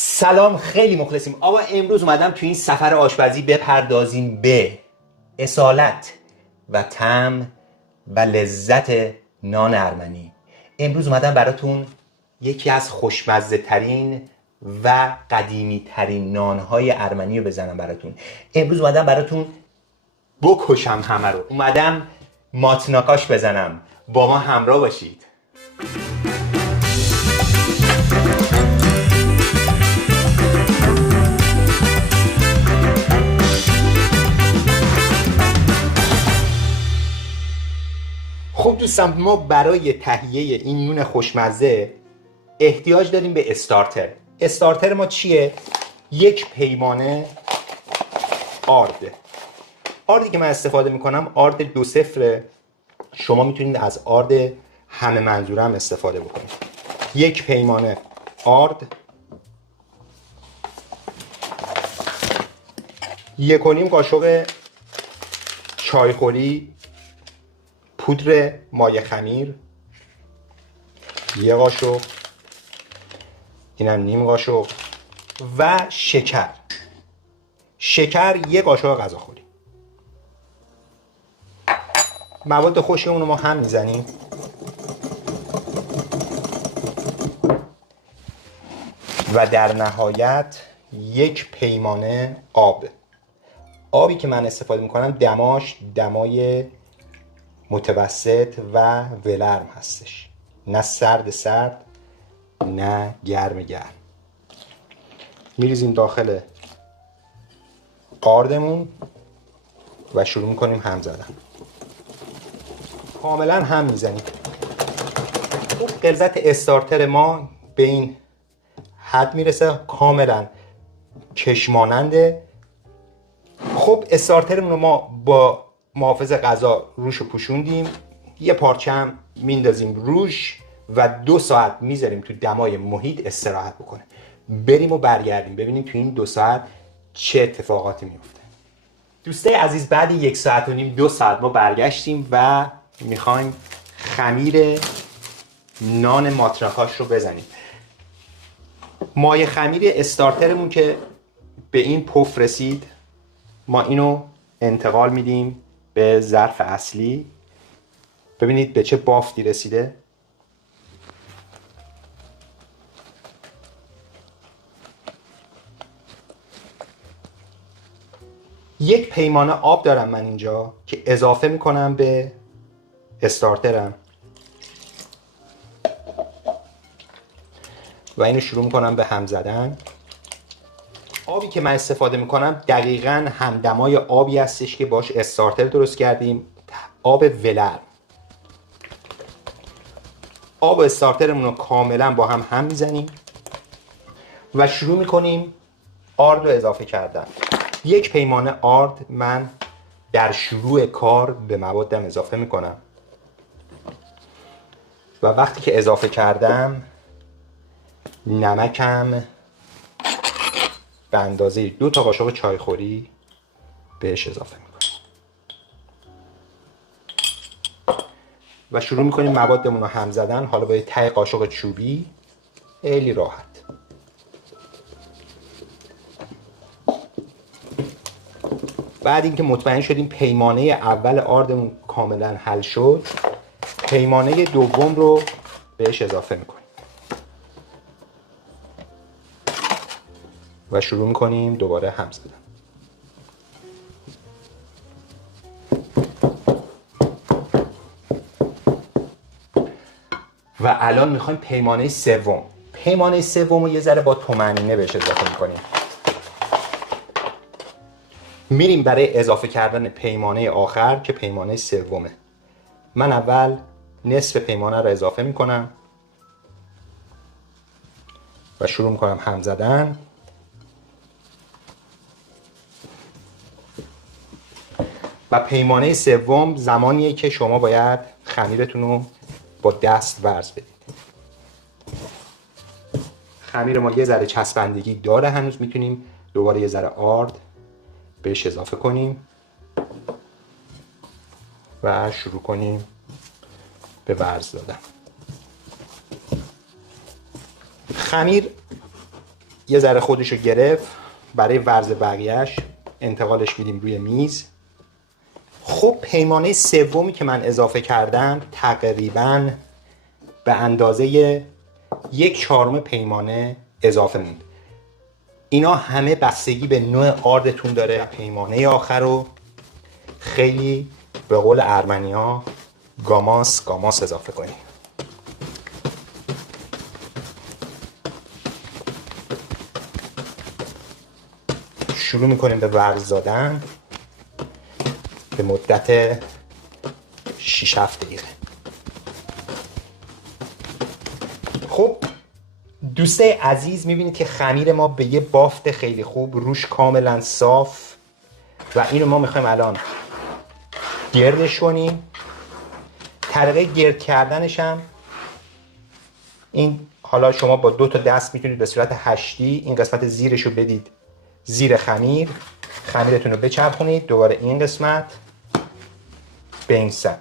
سلام، خیلی مخلصیم. آقا امروز اومدم تو این سفر آشپزی بپردازیم به اصالت و طعم و لذت نان ارمنی. امروز اومدم براتون یکی از خوشمزه ترین و قدیمی ترین نانهای ارمنی رو بزنم براتون. امروز اومدم براتون بکشم همه رو. اومدم ماتناکاش بزنم. با ما همراه باشید. خب دوستان، ما برای تهیه این نون خوشمزه احتیاج داریم به استارتر. استارتر ما چیه؟ یک پیمانه آرد. آردی که من استفاده میکنم آرد 2.0. شما میتونید از آرد همه منظوره هم استفاده بکنید. یک پیمانه آرد، 1.5 قاشق چایخوری پودر مایه خمیر، 1 قاشق، اینم نیم قاشق، و شکر 1 قاشق غذاخوری. مواد خشکمون رو ما هم میزنیم. و در نهایت 1 پیمانه آب. آبی که من استفاده میکنم دماش دمای متوسط و ولرم هستش، نه سرد نه گرم. میریزیم داخل آردمون و شروع میکنیم هم زدن. کاملا هم میزنیم. خب غلظت استارتر ما به این حد میرسه، کاملا کشماننده. خب استارترمون رو ما با محافظ غذا روش پوشوندیم. یه پارچه هم میندازیم روش و 2 ساعت میذاریم تو دمای محیط استراحت بکنه. بریم و برگردیم ببینیم تو این 2 ساعت چه اتفاقاتی میفته. دوستای عزیز، بعد 1 ساعت و نیم 2 ساعت ما برگشتیم و میخوایم خمیر نان ماتراکاش رو بزنیم. مایه خمیر استارترمون که به این پف رسید، ما اینو انتقال میدیم به ظرف اصلی. ببینید به چه بافتی رسیده. یک پیمانه آب دارم من اینجا که اضافه میکنم به استارترم و اینو شروع میکنم به هم زدن. آبی که من استفاده میکنم دقیقاً همدمای آبی هستش که باش استارتر درست کردیم، آب ولرم. آب استارترمون رو کاملا با هم میزنیم و شروع میکنیم آرد رو اضافه کردن. 1 پیمانه آرد من در شروع کار به موادم اضافه میکنم و وقتی که اضافه کردم نمکم به اندازه 2 تا قاشق چایخوری بهش اضافه میکنم و شروع میکنیم موادمون رو هم زدن. حالا با یه ته قاشق چوبی، خیلی راحت. بعد اینکه مطمئن شدیم پیمانه اول آردمون کاملا حل شد، پیمانه دوم رو بهش اضافه میکنیم و شروع میکنیم دوباره هم زدن. و الان میخوایم پیمانه سوم. پیمانه سوم رو یه ذره با طمأنینه بهش اضافه میکنیم. میریم برای اضافه کردن پیمانه آخر که پیمانه سومه. من اول نصف پیمانه رو اضافه میکنم و شروع میکنم هم زدن. و پیمانه سوم زمانیه که شما باید خمیرتون رو با دست ورز بدید. خمیر ما یه ذره چسبندگی داره هنوز، میتونیم دوباره یه ذره آرد بهش اضافه کنیم و شروع کنیم به ورز دادن. خمیر یه ذره خودشو گرفت. برای ورز بقیهش انتقالش میدیم روی میز. خب پیمانه سومی که من اضافه کردم تقریباً به اندازه 1/4 پیمانه اضافه موند. اینا همه بستگی به نوع آردتون داره. پیمانه آخر رو خیلی به قول ارمنی‌ها گاماس اضافه کنیم. شروع میکنیم به ورز دادن به مدت 6-7 دقیقه. خب دوستای عزیز میبینید که خمیر ما به یه بافت خیلی خوب روش کاملا صاف و اینو ما میخوایم الان گردش کنیم. طریقه گرد کردنش هم این، حالا شما با 2 تا دست میتونید به صورت هشتی این قسمت زیرش رو بدید زیر خمیر، خمیرتون رو بچرخونید دوباره این قسمت به این سمت.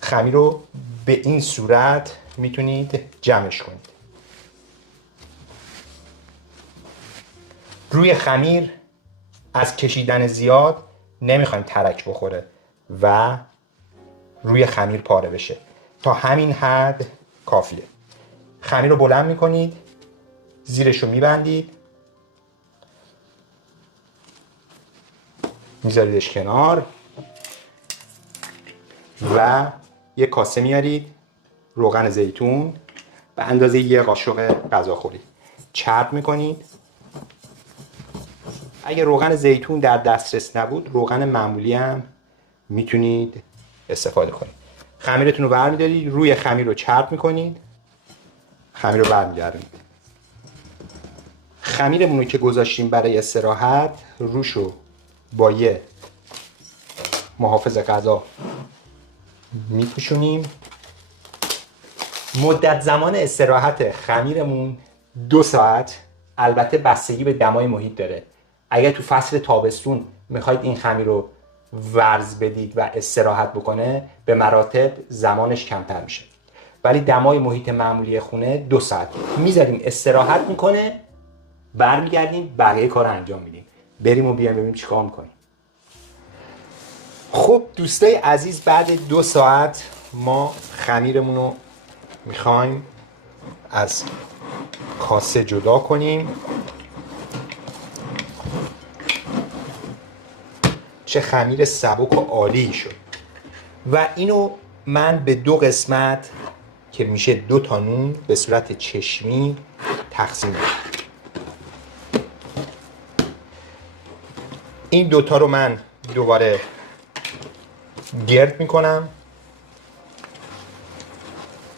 خمیر رو به این صورت میتونید جمعش کنید. روی خمیر از کشیدن زیاد نمیخوایم ترک بخوره و روی خمیر پاره بشه. تا همین حد کافیه. خمیر رو بلند میکنید، زیرش رو میبندید، میذاریدش کنار و یک کاسه میارید روغن زیتون به اندازه 1 قاشق غذاخوری چرب میکنید. اگه روغن زیتون در دسترس نبود روغن معمولی هم میتونید استفاده کنید. خمیرتون رو برمیدارید، روی خمیر رو چرب میکنید، خمیر رو برمیگردونید. خمیرمون رو که گذاشتیم برای استراحت روش رو با یه محافظ غذا میپوشونیم. مدت زمان استراحت خمیرمون 2 ساعت. البته بستگی به دمای محیط داره. اگر تو فصل تابستون میخواید این خمیر رو ورز بدید و استراحت بکنه به مراتب زمانش کمتر میشه، ولی دمای محیط معمولی خونه 2 ساعت میذاریم استراحت میکنه، برمیگردیم بقیه کار انجام میدیم. بریم و بیایم ببینیم چیکار میکنیم. خب دوستای عزیز بعد 2 ساعت ما خمیرمون رو میخوایم از کاسه جدا کنیم. چه خمیر سبک و عالی شد و اینو من به 2 قسمت که میشه 2 تا نون به صورت چشمی تقسیم میدم. این 2 تا رو من دوباره گرد میکنم،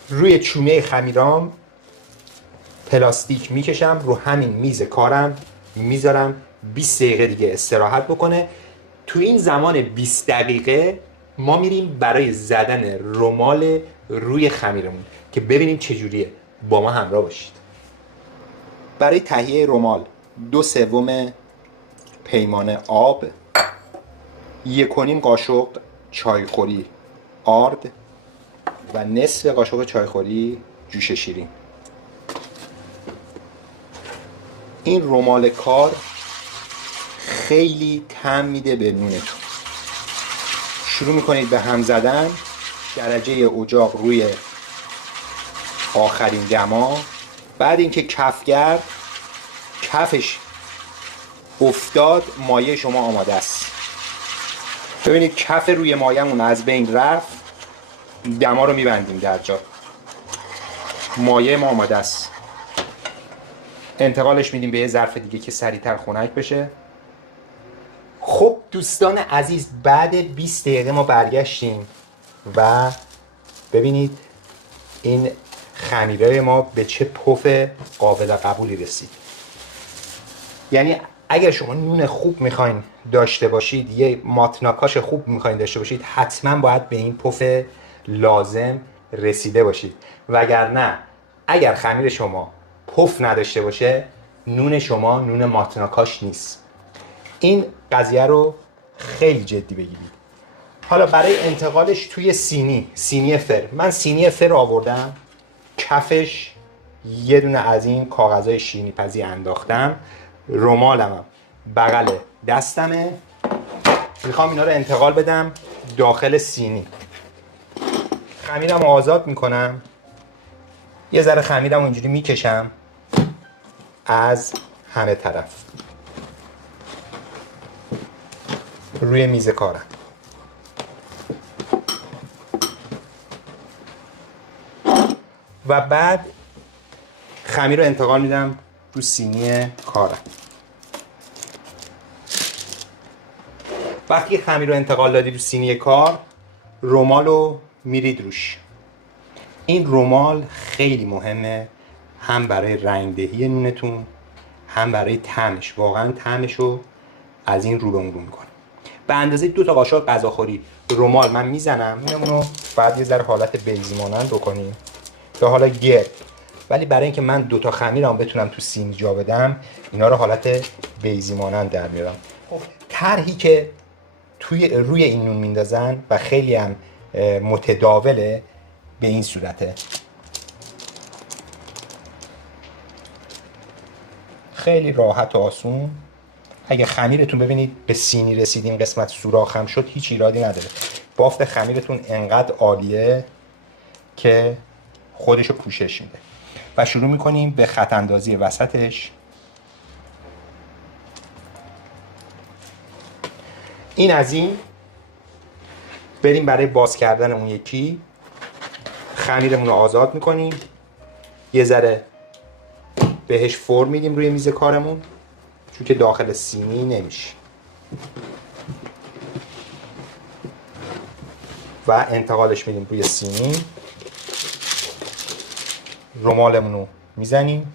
روی چومه خمیرام پلاستیک میکشم، رو همین میز کارم میذارم 20 دقیقه دیگه استراحت بکنه. تو این زمان 20 دقیقه ما میریم برای زدن رمال روی خمیرمون که ببینیم چجوریه. با ما همراه باشید. برای تهیه رمال 2/3 پیمانه آب، 1.5 قاشق چایخوری آرد و نصف قاشق چایخوری جوش شیرین. این رمال کار خیلی طعم میده به نونتون. شروع میکنید به هم زدن، درجه اجاق روی آخرین دما. بعد اینکه کفش افتاد مایه شما آماده است. ببینید کف روی مایه‌مون از بین رفت، دما رو میبندیم در جا، مایه ما آماده است. انتقالش میدیم به یه ظرف دیگه که سریعتر خنک بشه. خب دوستان عزیز بعد 20 دقیقه ما برگشتیم و ببینید این خمیره ما به چه پف قابل قبولی رسید. یعنی اگر شما نون خوب میخواین داشته باشید، یه ماتناکاش خوب میخواین داشته باشید، حتما باید به این پف لازم رسیده باشید. وگرنه اگر خمیر شما پف نداشته باشه نون شما نون ماتناکاش نیست. این قضیه رو خیلی جدی بگیرید. حالا برای انتقالش توی سینی فر، من سینی فر آوردم کفش یه دونه از این کاغذهای شیرینی پزی انداختم. رمالم بغل دستمه. میخوام اینا رو انتقال بدم داخل سینی. خمیرم آزاد میکنم. یه ذره خمیرم اینجوری میکشم از همه طرف روی میز کارم. و بعد خمیر رو انتقال میدم رو سینی کارم. وقتی خمیر رو انتقال دادی رو سینی کار، رمال رو میرید روش. این رمال خیلی مهمه، هم برای رنگدهی نونتون هم برای طعمش. واقعا طعمش رو از این رو به اون رو میکنه. به اندازه 2 تا قاشق غذاخوری رمال من میزنم. اینمونو بعد یه ذره حالت بیضی مانند بکنیم یا حالا گرد، ولی برای اینکه من 2 تا خمیرم بتونم تو سینی جا بدم اینا رو حالت بیضی مانند در میارم. طرحی که روی این نون میندازن و خیلی هم متداوله به این صورته. خیلی راحت و آسون. اگه خمیرتون ببینید به سینی رسیدیم قسمت سوراخ هم شد هیچ ایرادی نداره. بافت خمیرتون انقدر عالیه که خودشو پوشش میده. و شروع میکنیم به خط اندازی وسطش. این از این. بریم برای باز کردن اون یکی. خمیرمون رو آزاد میکنیم. یه ذره بهش فرم میدیم روی میز کارمون چون که داخل سینی نمیشه. و انتقالش میدیم روی سینی. رمالمون رو میزنیم.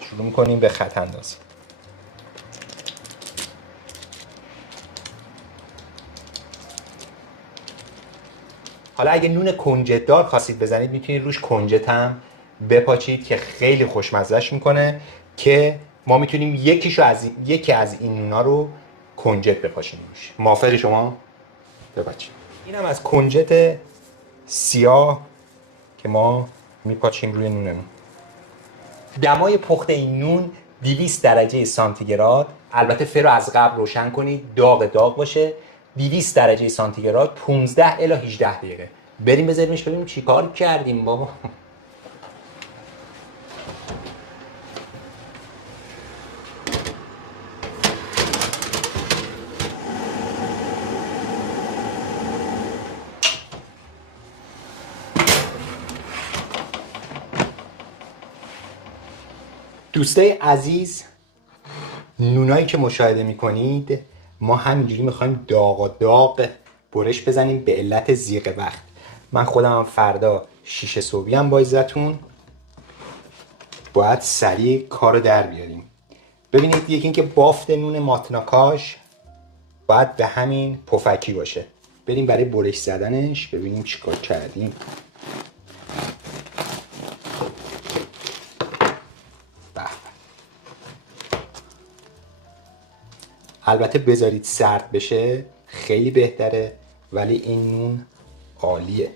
شروع میکنیم به خط اندازی. حالا اگه نون کنجد دار خواستید بزنید میتونید روش کنجد هم بپاچید که خیلی خوشمزهش میکنه، که ما میتونیم یکی از این نونا رو کنجد بپاچیم روش. موافق شما؟ بپاچید. اینم از کنجد سیاه که ما میپاچیم روی نونمون. دمای پخت این نون 200 درجه سانتیگراد. البته فر رو از قبل روشن کنید، داغ باشه. 200 درجه سانتیگراد 15 الی 18 دقیقه. بریم بذاریمش ببینیم چیکار کردیم بابا. دوستای عزیز، نونایی که مشاهده میکنید ما همینجوری میخوایم داغ برش بزنیم به علت ضیق وقت. من خودم فردا 6 صبحی هم با عزتون باید سریع کارو در بیاریم. ببینید یکی اینکه بافت نون ماتناکاش باید به همین پفکی باشه. بریم برای برش زدنش ببینیم چیکار کردیم. البته بذارید سرد بشه خیلی بهتره، ولی این نون عالیه.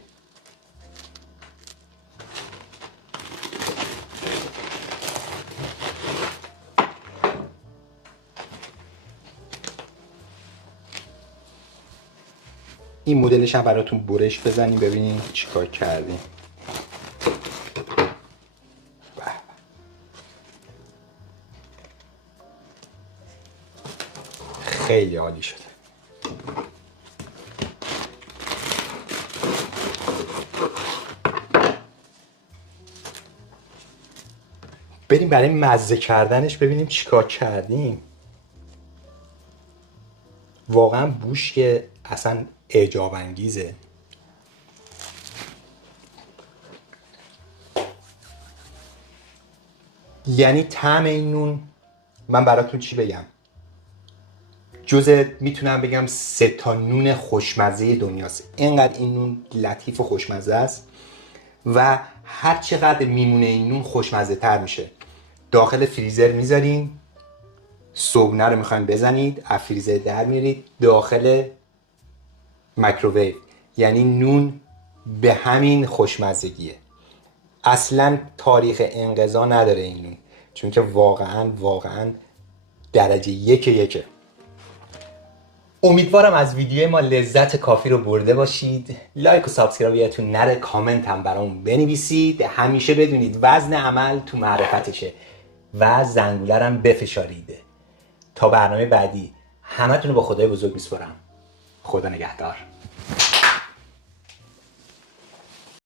این مدلش هم براتون برش بزنیم ببینیم چیکار کردیم. خیلی عالی شده. بریم برای مزه کردنش ببینیم چیکار کردیم. واقعا بوش که اصلا اعجاب انگیزه. یعنی طعم این نون من براتون چی بگم، میتونم بگم 3 تا نون خوشمزه دنیاست. اینقدر این نون لطیف و خوشمزه است و هر چقدر میمونه این نون خوشمزه تر میشه. داخل فریزر میذارین، صبحونه رو میخواین بزنید از فریزر در میارید داخل میکروویو، یعنی نون به همین خوشمزگیه. اصلا تاریخ انقضا نداره این نون، چون که واقعا درجه یکه. امیدوارم از ویدیو ما لذت کافی رو برده باشید. لایک و سابسکرایب یادتون نره، کامنت هم برامون بنویسید. همیشه بدونید وزن عمل تو معرفتشه و زنگوله رو هم بفشارید. تا برنامه بعدی همتون رو با خدای بزرگ میسپارم. خدا نگهدار.